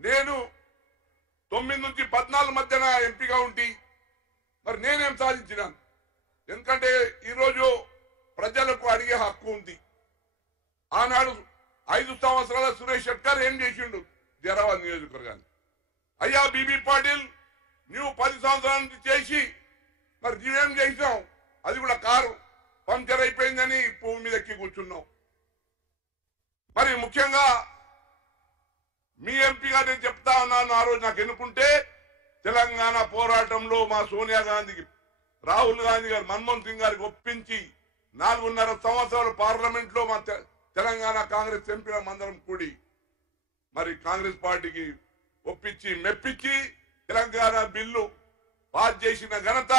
నేను 9 నుంచి 14 మధ్యన ఎంపీగా ఉండి మరి నేనేం సాధించినాను? ఎందుకంటే ఈరోజు ప్రజలకు అడిగే హక్కు ఉంది. ఆనాడు 5 సంవత్సరాల సురేష్ షెట్కర్ ఏం చేసిండు జైరాబాద్ నియోజకవర్గాన్ని? అయ్యా బీబీ పాటిల్, నువ్వు 10 సంవత్సరాల నుంచి చేసి మరి నువ్వేం చేసినావు? అది కూడా కారు పంక్చర్ అయిపోయిందని పువ్వు మీద ఎక్కి కూర్చున్నావు. మరి ముఖ్యంగా మీ ఎంపీగా నేను చెప్తా ఉన్నాను, ఆ రోజు నాకు ఎన్నుకుంటే తెలంగాణ పోరాటంలో మా సోనియా గాంధీకి, రాహుల్ గాంధీ గారు, మన్మోహన్ సింగ్ గారికి ఒప్పించి 4.5 సంవత్సరాలు పార్లమెంట్ లో మా తెలంగాణ కాంగ్రెస్ ఎంపీల మందరం కూడి మరి కాంగ్రెస్ పార్టీకి ఒప్పించి మెప్పించి తెలంగాణ బిల్లు పాస్ చేసిన ఘనత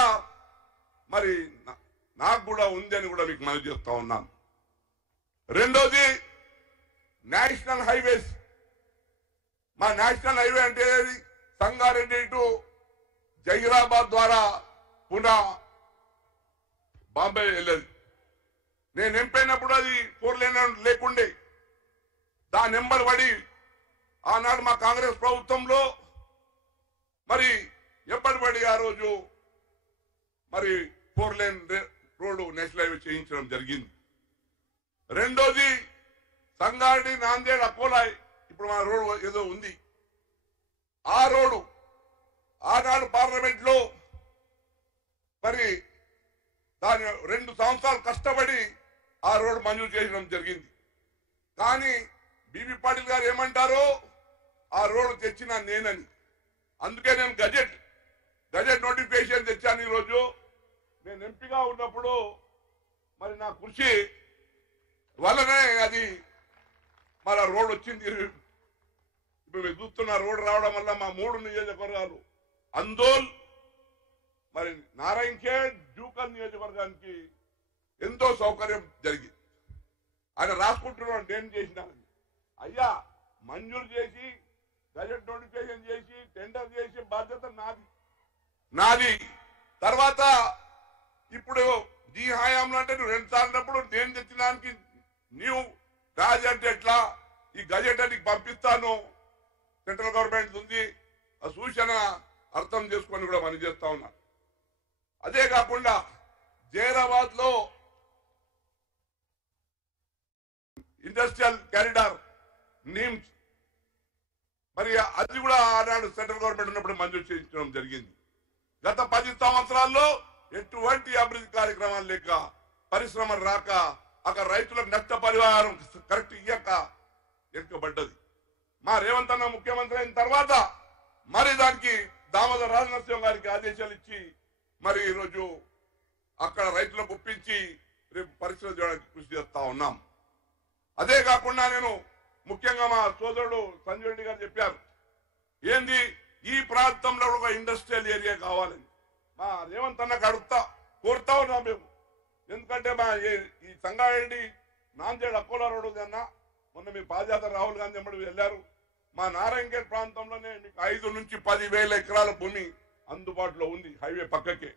మరి నాకు కూడా ఉందని కూడా మీకు మనవి చేస్తా ఉన్నాను. రెండోది నేషనల్ హైవేస్. మా నేషనల్ హైవే అంటే సంగారెడ్డి టు జహీరాబాద్ ద్వారా పునా బాంబే వెళ్ళేది. నేను ఎంపైనప్పుడు అది 4 లేన్ లేకుండే. దాని నెంబర్ పడి ఆనాడు మా కాంగ్రెస్ ప్రభుత్వంలో మరి ఎప్పటిపడి ఆ రోజు మరి 4 లేన్ రోడ్డు నేషనల్ హైవే చేయించడం జరిగింది. రెండోది సంగారెడ్డి నాందేడ్ అకోలా, ఇప్పుడు మన రోడ్డు ఏదో ఉంది, ఆ రోడ్డు ఆనాడు పార్లమెంట్ లో మరి దాని 2 సంవత్సరాలు కష్టపడి ఆ రోడ్డు మంజూరు చేయడం జరిగింది. కానీ బీబీ పాటిల్ గారు ఏమంటారో ఆ రోడ్డు తెచ్చిన నేనని. అందుకే నేను గజెట్ నోటిఫికేషన్ తెచ్చాను. ఈరోజు నేను ఎంపీగా ఉన్నప్పుడు మరి నా కృషి వల్లనే అది మన రోడ్ వచ్చింది. ఇప్పుడు మీరు చూస్తున్న రోడ్డు రావడం వల్ల మా 3 నియోజకవర్గాలు అందోల్, మరి నారాయణఖేడ్, జూకల్ నియోజకవర్గానికి ఎంతో సౌకర్యం జరిగింది. ఆయన రాసుకుంటున్నాడు నేను చేసినానని. అయ్యా మంజూరు చేసి గజెట్ నోటిఫికేషన్ చేసి టెండర్ చేసి బాధ్యత నాది. తర్వాత ఇప్పుడు ఈ హయాంలో అంటే నువ్వు 2 సార్లు నేను తెచ్చినానికి నీవు గజెట్ ఎట్లా, ఈ గజెట్ అని పంపిస్తాను, సెంట్రల్ గవర్నమెంట్ ఉంది, ఆ సూచన అర్థం చేసుకొని కూడా మనం చేస్తా ఉన్నా. అదే కాకుండా జైరాబాద్ లో ఇండస్ట్రియల్ కారిడార్ నీమ్స్, మరి అది కూడా ఆనాడు సెంట్రల్ గవర్నమెంట్ ఉన్నప్పుడు మంజూరు చేయించడం జరిగింది. గత 10 సంవత్సరాల్లో ఎటువంటి అభివృద్ధి కార్యక్రమాలు లేక, పరిశ్రమలు రాక, అక్కడ రైతులకు నష్టపరిహారం కరెక్ట్ ఇయ్యక వెనుకబడ్డది. మా రేవంత్ అన్న ముఖ్యమంత్రి అయిన తర్వాత మరి దానికి దామోదర రాజనరసింహ గారికి ఆదేశాలు ఇచ్చి మరి ఈరోజు అక్కడ రైతులకు ఒప్పించి రేపు పరిశ్రమ చేయడానికి కృషి చేస్తా ఉన్నాం. అదే కాకుండా నేను ముఖ్యంగా మా సోదరుడు సంజయ్ రెడ్డి గారు చెప్పారు, ఏంది ఈ ప్రాంతంలో ఒక ఇండస్ట్రియల్ ఏరియా కావాలని. మా రేవంత్ అన్నకు కోరుతా ఉన్నాం మేము. ఎందుకంటే మా ఈ సంగారెడ్డి నాందేడ్ అకోలా రోడ్డు అన్న మొన్న మీ పాదయాత్ర రాహుల్ గాంధీ అమ్మడు వెళ్ళారు. మా నారాయణఖేడ్ ప్రాంతంలోనే మీకు 5 నుంచి 10,000 ఎకరాల భూమి అందుబాటులో ఉంది హైవే పక్కకే.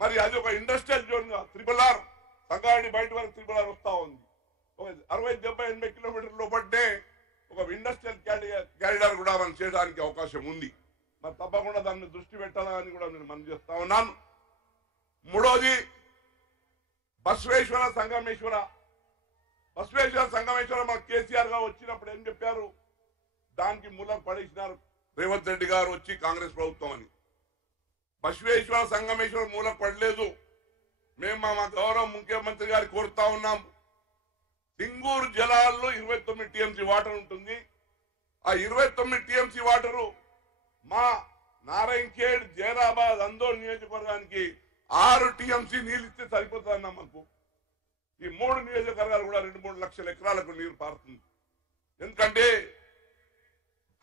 మరి అది ఒక ఇండస్ట్రియల్ జోన్ గా RRR సంగారెడ్డి బయట వరకు RRR వస్తా ఉంది. ఒక 60-70-80 కిలోమీటర్ల లోపట్నే ఒక ఇండస్ట్రియల్ క్యారిడార్ కూడా మనం చేయడానికి అవకాశం ఉంది. మరి తప్పకుండా దాన్ని దృష్టి పెట్టాలని కూడా నేను మనం చేస్తా ఉన్నాను. మూడోది బసవేశ్వర సంగమేశ్వర మన కేసీఆర్ గారు వచ్చినప్పుడు ఏం చెప్పారు, దానికి మూలం పడేసినారు రేవంత్ రెడ్డి గారు వచ్చి కాంగ్రెస్ ప్రభుత్వం అని. బసవేశ్వర సంగమేశ్వర మూలం పడలేదు. మేము మా గౌరవ ముఖ్యమంత్రి గారు కోరుతా ఉన్నాం, సింగూరు జలాల్లో 29 టీఎంసీ వాటర్ ఉంటుంది. ఆ 29 టీఎంసీ వాటరు మా నారాయణఖేడ్, జైరాబాద్, అందోల్ నియోజకవర్గానికి 6 టీఎంసీ నీళ్ళు ఇస్తే సరిపోతుందన్నా మాకు. ఈ 3 నియోజకవర్గాలు కూడా 2-3 లక్షల ఎకరాలకు నీరు పారుతుంది. ఎందుకంటే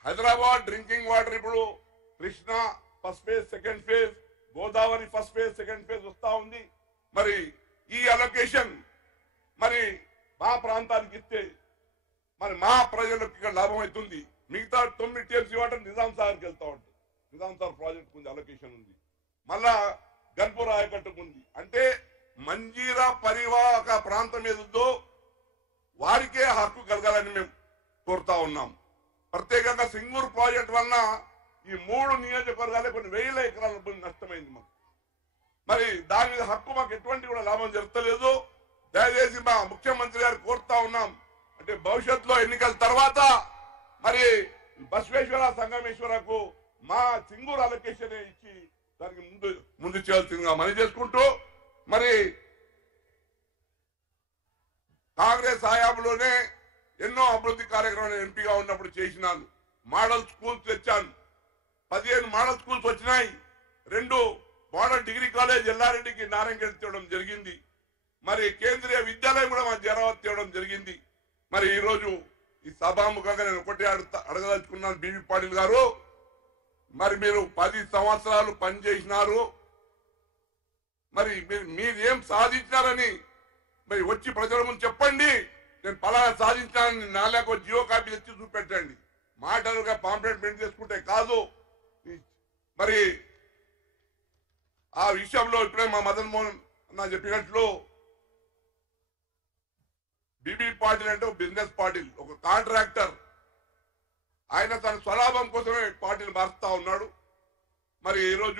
హైదరాబాద్ డ్రింకింగ్ వాటర్ ఇప్పుడు Krishna first phase, second phase, Godavari first phase, second phase వస్తా ఉంది. మరి ఈ అలొకేషన్ మరి మా ప్రాంతానికి ఇస్తే మరి మా ప్రజలకు ఇక్కడ లాభం అవుతుంది. మిగతా 9 టీఎంసీ వాటర్ నిజాం సాగర్కి వెళ్తా ఉంటుంది. నిజాం సాగర్ ప్రాజెక్ట్ ఉంది, అలొకేషన్ ఉంది. మళ్ళా గన్పూర్ ఆయకట్టుకు ఉంది. అంటే మంజీరా పరివాహక ప్రాంతం ఏదో వారికే హక్కు కలగాలని మేము కోరుతా ఉన్నాం. ప్రత్యేకంగా సింగూరు ప్రాజెక్ట్ వలన ఈ 3 నియోజకవర్గాలే కొన్ని వేల ఎకరాల భూమి నష్టమైంది మాకు. మరి దాని మీద హక్కు మాకు ఎటువంటి కూడా లాభం జరుగుతలేదు. దయచేసి మా ముఖ్యమంత్రి గారు కోరుతా ఉన్నాం, అంటే భవిష్యత్తులో ఎన్నికల తర్వాత మరి బసవేశ్వర సంగమేశ్వరకు మా సింగూరు అలొకేషన్ ఇచ్చి దానికి ముందు చేయాల్సిందిగా మనవి చేసుకుంటూ, మరి కాంగ్రెస్ హయాంలోనే ఎన్నో అభివృద్ధి కార్యక్రమాలు ఎంపీగా ఉన్నప్పుడు చేసినాను. మోడల్ స్కూల్స్ తెచ్చాను, 15 మోడల్ స్కూల్స్ వచ్చినాయి. 2 మోడల్ డిగ్రీ కాలేజ్ ఎల్లారెడ్డికి నారాయణగఢ్ తేవడం జరిగింది. మరి కేంద్రీయ విద్యాలయం కూడా మా జరావత్ తేవడం జరిగింది. మరి ఈ రోజు ఈ సభాముఖంగా నేను ఒకటే అడగదలుచుకున్నాను, బీబీ పాటిల్ గారు, మరి మీరు 10 సంవత్సరాలు పనిచేసినారు, మరి మీరు ఏం సాధించారని మరి వచ్చి ప్రజల ముందు చెప్పండి. నేను పలానా సాధించానని నాలుగు జియో కాపీ తెచ్చి చూపెట్టండి. మాటలుగా పాంప్లెట్ ప్రింట్ చేసుకుంటే కాదు. మరి ఆ విషయంలో ఇప్పుడే మా మదన్ మోహన్ అన్న చెప్పినట్లు బీబీ పాటిల్ అంటే ఒక బిజినెస్ పాటిల్, ఒక కాంట్రాక్టర్. ఆయన తన స్వలాభం కోసమే పార్టీని మారుస్తా ఉన్నాడు. మరి ఈరోజు